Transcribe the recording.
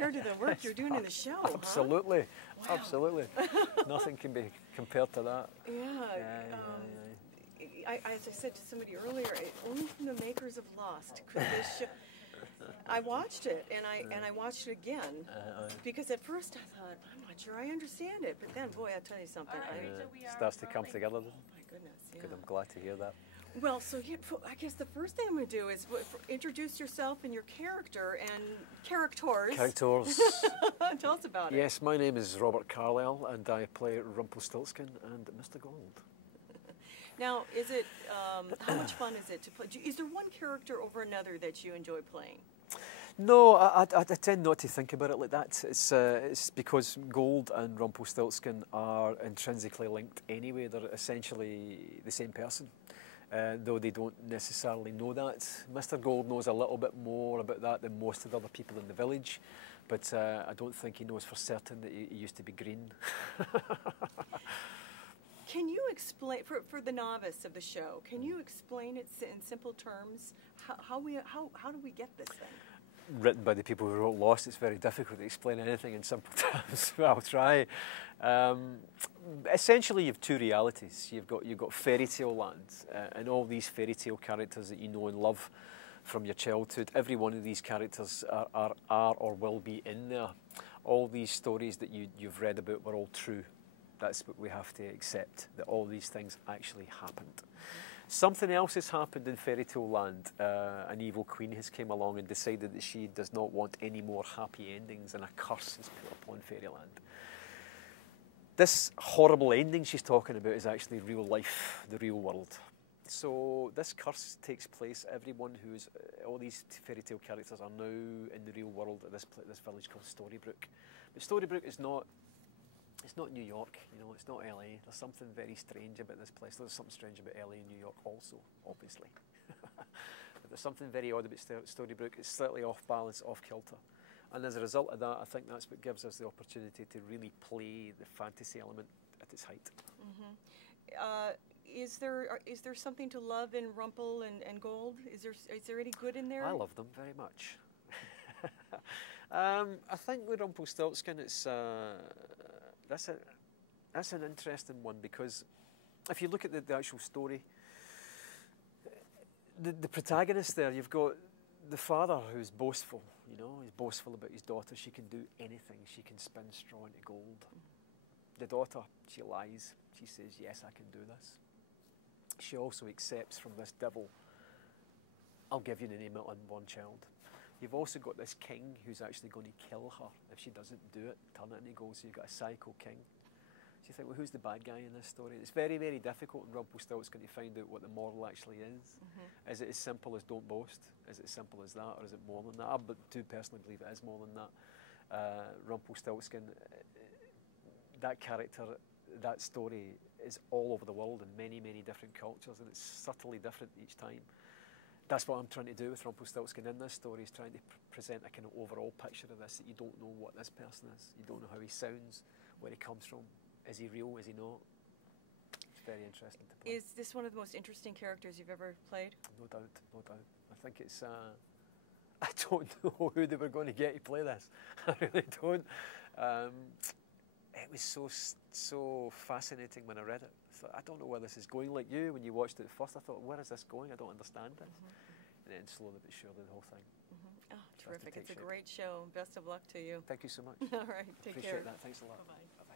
compared to the work you're doing in the show. Absolutely, huh? Absolutely. Nothing can be compared to that. Yeah. As I said to somebody earlier, only from the makers of Lost could this show. I watched it, and I watched it again, because at first I thought, I'm not sure I understand it, but then, boy, I'll tell you something. Starts to come together. Oh my goodness! Yeah. Good, I'm glad to hear that. Well, so I guess the first thing I'm going to do is introduce yourself and your character and characters. Characters. Tell us about it. Yes, my name is Robert Carlyle, and I play Rumpelstiltskin and Mr. Gold. Now, is it how much fun is it to play? Is there one character over another that you enjoy playing? No, I tend not to think about it like that. It's because Gold and Rumpelstiltskin are intrinsically linked anyway. They're essentially the same person, though they don't necessarily know that. Mr. Gold knows a little bit more about that than most of the other people in the village, but I don't think he knows for certain that he used to be green. Can you explain, for the novice of the show, can you explain it in simple terms? How do we get this thing? Written by the people who wrote Lost, it's very difficult to explain anything in simple terms. I'll try. Essentially, you have two realities. You've got fairy tale land, and all these fairy tale characters that you know and love from your childhood. Every one of these characters are or will be in there. All these stories that you've read about were all true. That's what we have to accept, that all these things actually happened. Something else has happened in fairy tale land. An evil queen has came along and decided that she does not want any more happy endings, and a curse is put upon fairyland. This horrible ending she's talking about is actually real life, the real world. So this curse takes place. Everyone all these fairy tale characters are now in the real world at this village called Storybrookeu. But Storybrookeu is not. It's not New York, it's not LA. There's something very strange about this place. There's something strange about LA and New York also, obviously. But there's something very odd about Storybrookeu. It's slightly off balance, off kilter. And as a result of that, I think that's what gives us the opportunity to really play the fantasy element at its height. Mm-hmm. Is there something to love in Rumpel and Gold? Is there any good in there? I love them very much. I think with Rumpelstiltskin, that's an interesting one, because if you look at the actual story, the protagonist there, you've got the father who's boastful, he's boastful about his daughter. She can do anything. She can spin straw into gold. The daughter, she lies. She says, yes, I can do this. She also accepts from this devil, I'll give you the name of an unborn child. You've also got this king who's actually going to kill her if she doesn't do it, turn it into gold. So you've got a psycho king. So you think, well, who's the bad guy in this story? It's very, very difficult in Rumpelstiltskin to find out what the moral actually is. Mm-hmm. Is it as simple as don't boast? Is it as simple as that, or is it more than that? I do personally believe it is more than that. Rumpelstiltskin, that character, that story is all over the world in many, many different cultures, and it's subtly different each time. That's what I'm trying to do with Rumpelstiltskin in this story, is trying to present a kind of overall picture of this, that you don't know what this person is. You don't know how he sounds, where he comes from. Is he real? Is he not? It's very interesting to play. Is this one of the most interesting characters you've ever played? No doubt, no doubt. I think it's... I don't know who they were going to get to play this. I really don't. It was so fascinating when I read it. I thought, I don't know where this is going. Like you, when you watched it first, I thought, where is this going? I don't understand this. Mm-hmm. And then slowly but surely the whole thing. Mm-hmm. Oh, terrific. It's a great show. Best of luck to you. Thank you so much. All right, take care. Appreciate that. Thanks a lot. Bye-bye.